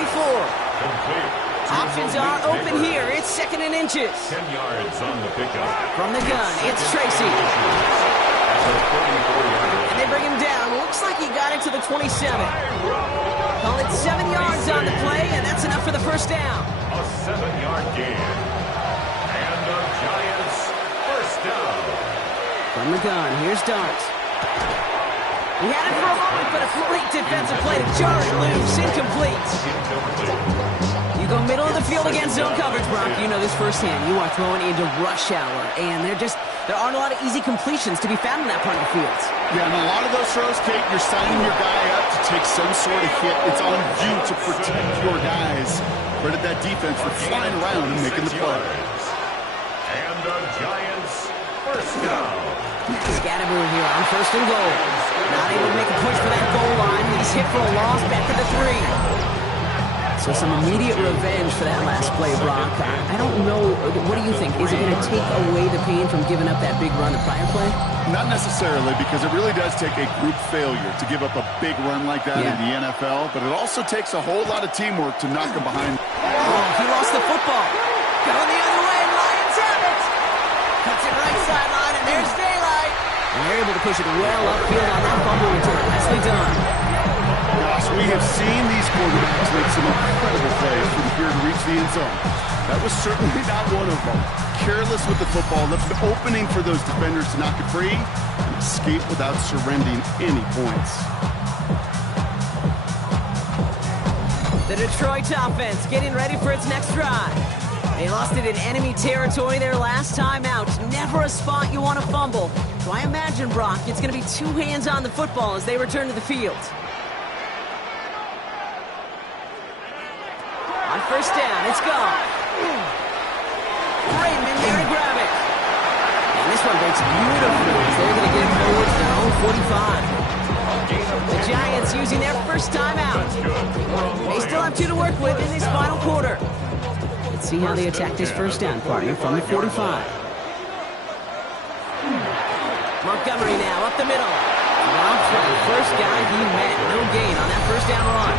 Complete. Options are open here. It's 2nd and inches. 10 yards on the pickup. From the gun, it's Tracy. At the 44-yard line. And they bring him down. Looks like he got into the 27. Call it 7 yards on the play, and that's enough for the first down. A 7-yard gain. And the Giants first down. From the gun, here's Dart. He had it for a moment, but a great defensive play to jar it loose. Incomplete. You go middle of the field against zone coverage, Brock. You know this firsthand. You are throwing into rush hour, and there aren't a lot of easy completions to be found in that part of the field. Yeah, and a lot of those throws, Kate, you're signing your guy up to take some sort of hit. It's on you to protect your guys. Credit that defense for flying around and making the play. And the Giants first down. Scatterboom here on 1st and goal. Not able to make a push for that goal line. He's hit for a loss back to the 3. So some immediate revenge for that last play, Brock. I don't know. What do you think? Is it going to take away the pain from giving up that big run the prior play? Not necessarily, because it really does take a group failure to give up a big run like that in the NFL, but it also takes a whole lot of teamwork to knock him behind. Oh, he lost the football. Going the other way, Lions have it. Cuts it right sideline, and there's daylight. And they're able to push it well upfield on that fumble return. Nicely done. Gosh, we have seen these quarterbacks make some incredible plays from here to reach the end zone. That was certainly not one of them. Careless with the football, left an opening for those defenders to knock it free and escape without surrendering any points. The Detroit offense getting ready for its next drive. They lost it in enemy territory their last time out. Never a spot you want to fumble. So I imagine, Brock, it's going to be 2 hands on the football as they return to the field. On 1st down, it's gone. Raymond there to grab it. And this one breaks beautifully. They're going to get it forward to their own 45. The Giants using their first timeout. They still have 2 to work with in this final quarter. Let's see how they attack this first down, partner, from the 45. Montgomery now up the middle. Drops for the first guy he met. No gain on that first down run.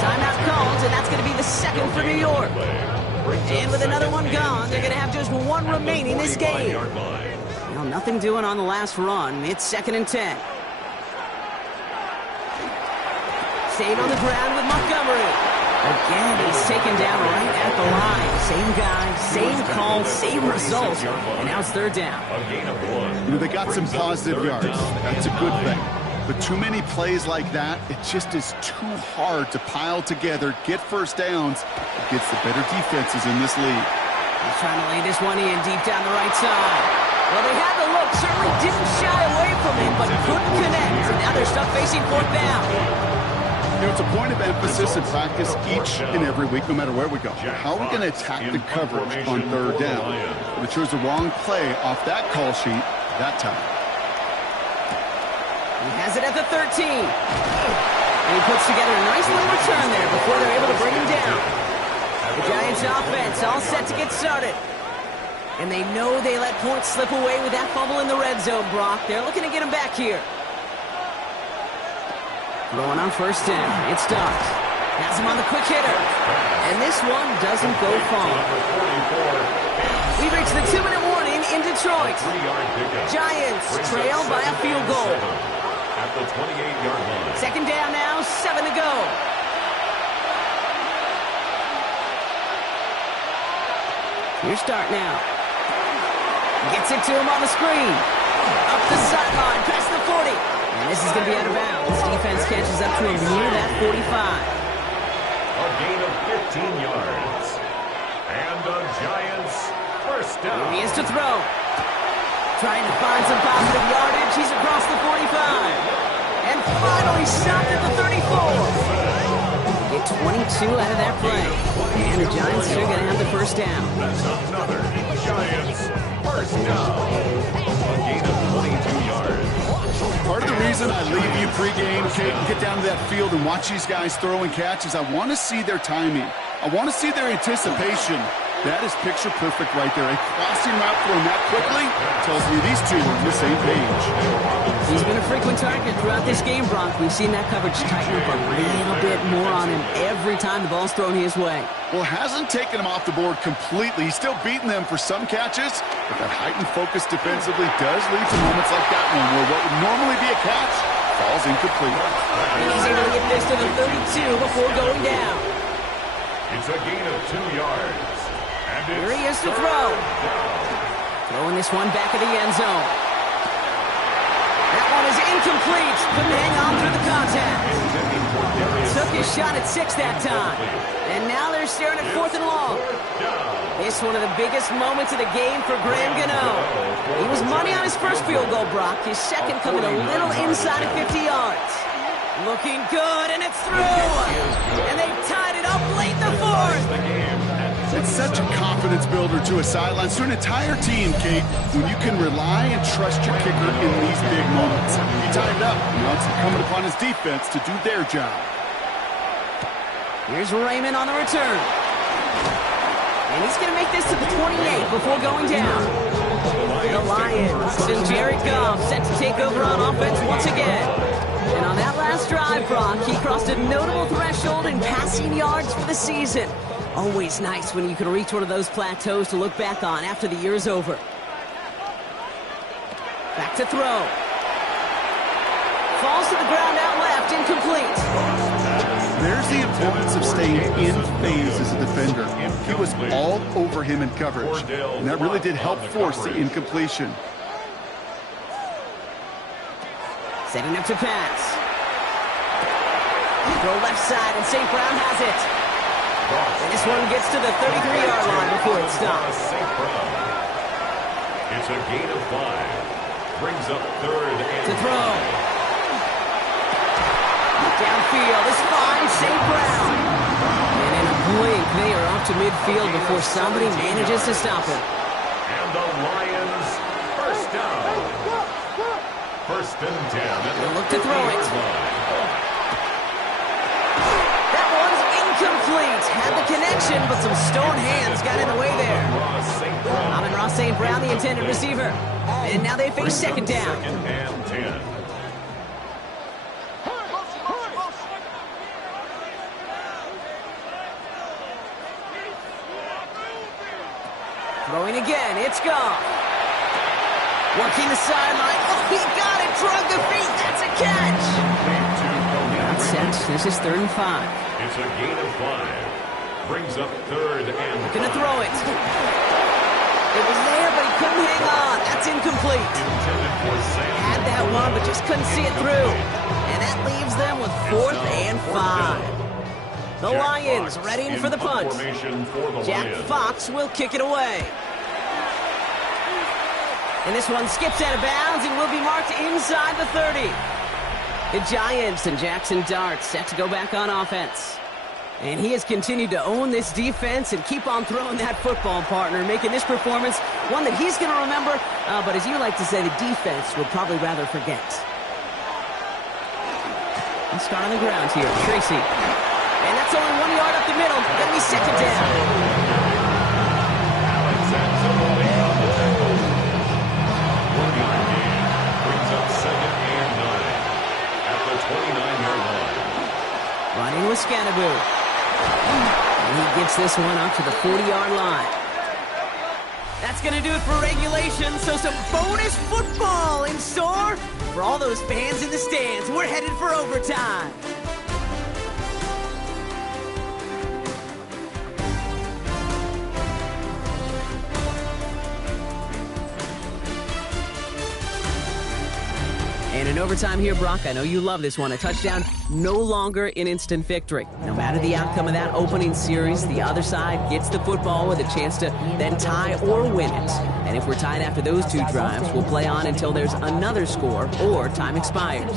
Timeout called, and that's going to be the second for New York. And with another one gone, they're going to have just one remaining this game. Well, nothing doing on the last run. It's 2nd and 10. Staying on the ground with Montgomery. Again, he's taken down right at the line. Same guy, same call, same result. And now it's 3rd down. They got some positive yards. That's a good thing. But too many plays like that, it just is too hard to pile together, get first downs against the better defenses in this league. He's trying to lay this one in deep down the right side. Well, they had the look, certainly didn't shy away from it, but couldn't connect. And now they're stuck facing 4th down. It's a point of emphasis in practice each and every week, no matter where we go. How are we going to attack the coverage on 3rd down? They chose the wrong play off that call sheet that time. He has it at the 13. And he puts together a nice little return there before they're able to bring him down. The Giants offense all set to get started. And they know they let points slip away with that fumble in the red zone, Brock. They're looking to get him back here. Going on 1st down. It's Dobbs. Has him on the quick hitter. And this one doesn't go far. We reach the 2-minute warning in Detroit. Giants trail by a field goal. At the 28-yard line. 2nd down now, 7 to go. Your start now. Gets it to him on the screen. Up the sideline, past the 40. And this is going to be out of bounds. Defense catches up to him near that 45. A gain of 15 yards. And the Giants first down. Here he is to throw. Trying to find some positive yardage. He's across the 45. And finally stopped at the 34. Get 22 out of that play. And the Giants are going to have the first down. That's another Giants first down. A gain of 22 yards. Part of the reason I leave you pregame, Kate, and get down to that field and watch these guys throw and catch is I want to see their timing. I want to see their anticipation. That is picture perfect right there. A crossing route thrown that quickly tells me these two are on the same page. He's been a frequent target throughout this game, Brock. We've seen that coverage tighten up a little bit more on him every time the ball's thrown his way. Well, hasn't taken him off the board completely. He's still beating them for some catches, but that heightened focus defensively does lead to moments like that one where what would normally be a catch falls incomplete. And he's able to get this to the 32 before going down. It's a gain of 2 yards. And Here he is to throw. Throwing this one back of the end zone. That one is incomplete. Couldn't hang on through the contact. Took his shot at 6 that time. And now they're staring at 4th and long. It's one of the biggest moments of the game for Graham Gano. He was money on his first field goal, Brock. His second coming a little inside of 50 yards. Looking good, and it's through. And they've tied it up late in the 4th. It's such a confidence builder to a sideline, to an entire team, Kate, when you can rely and trust your kicker in these big moments. He tied it up. Now it's incumbent upon his defense to do their job. Here's Raymond on the return. And he's going to make this to the 28 before going down. The Lions and Jared Goff set to take over on offense once again. And on that last drive, Brock, he crossed a notable threshold in passing yards for the season. Always nice when you can reach one of those plateaus to look back on after the year's over. Back to throw. Falls to the ground out left, incomplete. There's the importance of staying in phase as a defender. He was all over him in coverage, and that really did help force the incompletion. Setting up to pass. Throw left side, and St. Brown has it. And this one gets to the 33-yard line before it stops. It's a gain of 5. Brings up 3rd and To throw. Downfield is fine, St. Brown. And in a blink, they are up to midfield before somebody manages to stop him. And the Lions, first down. First and 10. They'll look to throw it. That one's incomplete. Had the connection, but some stone hands got in the way there. Amon-Ra St. Brown, the intended receiver. And now they face second down. Second and 10. Throwing again, it's gone. Working the sideline. Oh, he got it. Drug the feet. That's a catch. That's set. This is 3rd and 5. It's a gain of 5. Brings up 3rd and 5. Gonna throw it. It was there, but he couldn't hang on. That's incomplete. Intended for Sam. Had that one, but just couldn't see it through. And that leaves them with 4th and 5. The Lions readying for the punt. Jack Fox will kick it away. And this one skips out of bounds and will be marked inside the 30. The Giants and Jackson Dart set to go back on offense. And he has continued to own this defense and keep on throwing that football, partner, making this performance one that he's going to remember, but as you like to say, the defense would probably rather forget. Let's start on the ground here. Tracy. And that's only 1 yard up the middle. That'll be second down. Running with Scannaboo. And he gets this one up to the 40-yard line. That's going to do it for regulation, so some bonus football in store for all those fans in the stands. We're headed for overtime. And in overtime here, Brock, I know you love this one. A touchdown, no longer an instant victory. No matter the outcome of that opening series, the other side gets the football with a chance to then tie or win it. And if we're tied after those two drives, we'll play on until there's another score or time expires.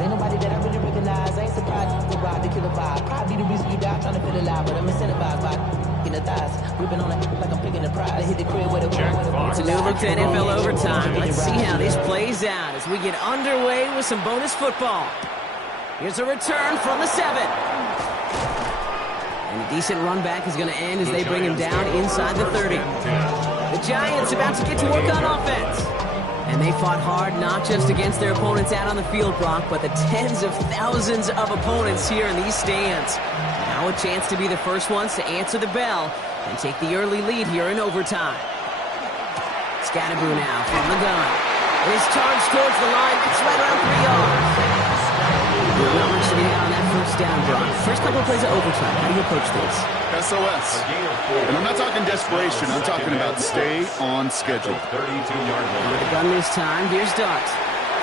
Ain't nobody that I really recognize. I ain't surprised to ride the killer vibe. Probably the reason you die trying to feel alive, but I'm incentivized by in the thighs. Gripping on it like I'm picking the prize. Hit the crib with a It's a new look to NFL overtime. Let's see how this plays out as we get underway with some bonus football. Here's a return from the 7. And a decent run back is going to end as they bring him down inside the 30. The Giants about to get to work on offense. And they fought hard not just against their opponents out on the field, Brock, but the tens of thousands of opponents here in these stands. Now a chance to be the first ones to answer the bell and take the early lead here in overtime. Scannaboo now from the gun. It is charged towards the line. It's right around 3 yards. Not much to get on that first down, Brock. First couple of plays of overtime. How do you approach this? SOS. And I'm not talking desperation. I'm talking about stay on schedule. 32-yard line. With the gun this time, here's Dart.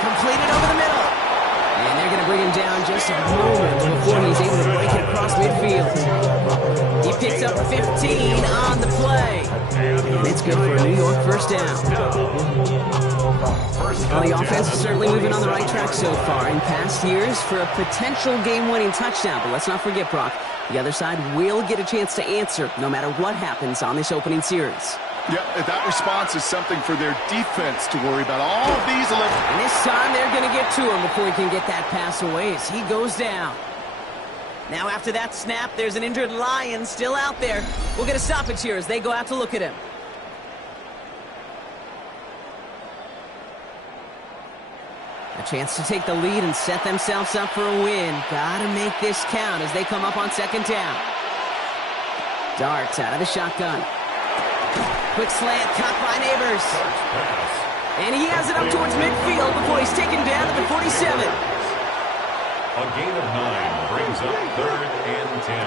Completed over the middle. And they're going to bring him down just a moment before he's able to break it across midfield. He picks up 15 on the play. And it's good for a New York first down. Well, the offense is certainly moving on the right track so far in past years for a potential game-winning touchdown. But let's not forget, Brock, the other side will get a chance to answer no matter what happens on this opening series. Yeah, that response is something for their defense to worry about. All of these 11. And this time they're going to get to him before he can get that pass away as he goes down. Now after that snap, there's an injured Lion still out there. We'll get a stoppage here as they go out to look at him. A chance to take the lead and set themselves up for a win. Gotta make this count as they come up on second down. Dart out of the shotgun. Quick slant, caught by Neighbors. And he has it up towards midfield before he's taken down at the 47. A gain of 9 brings up 3rd and 10.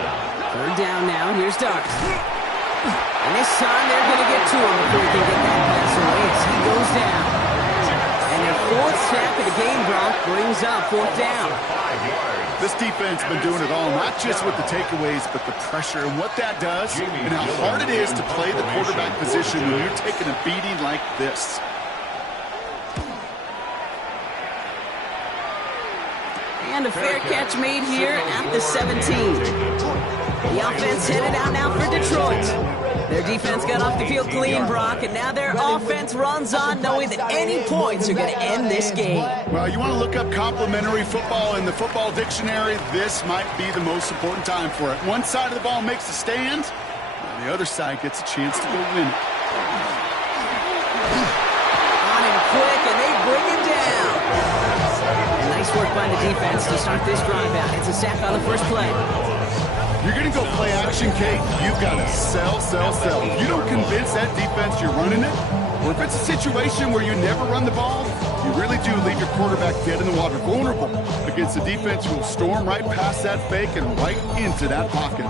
Third down now, here's Dart. And this time they're going to get to him before he can get that pass away as he goes down. And their 4th snap of the game, Brock, brings up 4th down. 5 yards. This defense has been doing it all, not just with the takeaways, but the pressure and what that does and how hard it is to play the quarterback position when you're taking a beating like this. And And a fair catch made here at the 17. The offense headed out now for Detroit. Their defense got off the field clean, Brock, and now their offense runs on knowing that any points are going to end this game. Well, you want to look up complimentary football in the football dictionary, this might be the most important time for it. One side of the ball makes a stand, and the other side gets a chance to go win it. On him quick, and they bring him down. Nice work by the defense to start this drive out. It's a sack on the first play. You're going to go play action, Kate. You've got to sell. If you don't convince that defense you're running it, or if it's a situation where you never run the ball, you really do leave your quarterback dead in the water, vulnerable against a defense who will storm right past that fake and right into that pocket.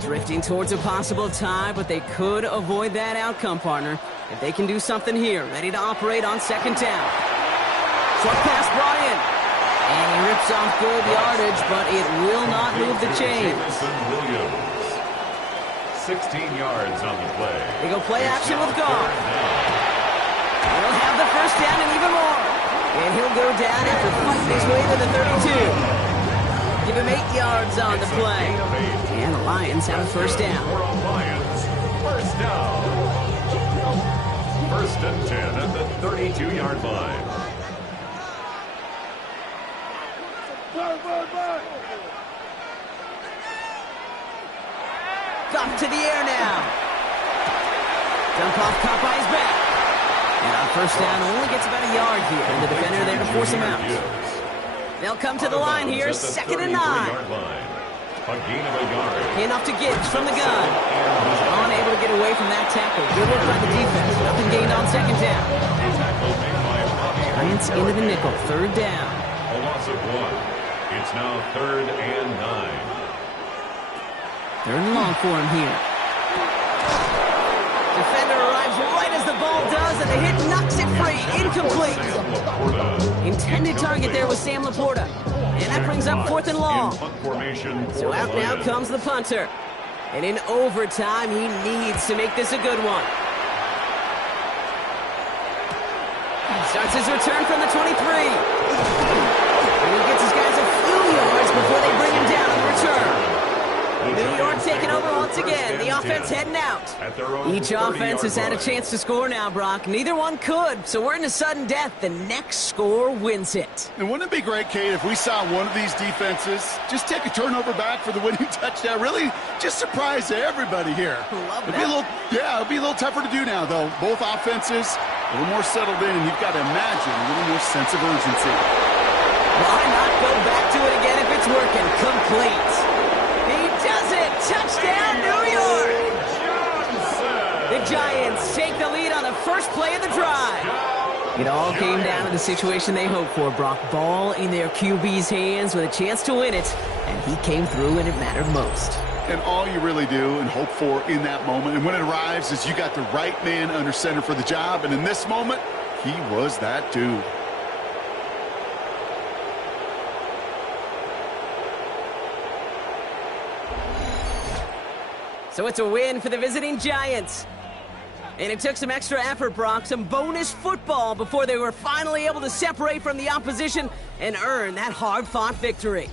Drifting towards a possible tie, but they could avoid that outcome, partner. If they can do something here, ready to operate on second down. Short pass brought in. And he rips off good yardage, but it will not move the chains. Williams. 16 yards on the play. They go play action with Goff. He'll have the first down and even more. And he'll go down after fighting his way to the 32. Give him 8 yards on the play. And the Lions have a first down. Lions, first down. First and 10 at the 32-yard line. Goff to the air now. Dump off caught by his back. And on first down, only gets about a yard here. And the defender there to force him out. They'll come to the line here, 2nd and 9. Hand off to Gibbs from the gun. Unable to get away from that tackle. Good work by the defense. Nothing gained on second down. Giants into the nickel. 3rd down. A loss of 1. It's now 3rd and 9. 3rd and long for him here. Defender arrives right as the ball does, and the hit knocks it free. Incomplete. Intended target there was Sam Laporta. And that brings up 4th and long. So out now comes the punter. And in overtime, he needs to make this a good one. Starts his return from the 23. And he gets his guys a few yards before they bring him down on the return. New York taking over once again. The offense heading out. Each offense has had a chance to score now, Brock. Neither one could, so we're in a sudden death. The next score wins it. And wouldn't it be great, Kate, if we saw one of these defenses just take a turnover back for the winning touchdown? Really just surprise everybody here. Love that. It'll be a little tougher to do now, though. Both offenses a little more settled in, and you've got to imagine a little more sense of urgency. Why not go back to it again if it's working? Complete. Does it! Touchdown, New York! The Giants take the lead on the first play of the drive. It all came down to the situation they hoped for, Brock. Ball in their QB's hands with a chance to win it, and he came through when it mattered most. And all you really do and hope for in that moment, and when it arrives, is you got the right man under center for the job, and in this moment, he was that dude. So it's a win for the visiting Giants. And it took some extra effort, Brock, some bonus football before they were finally able to separate from the opposition and earn that hard-fought victory.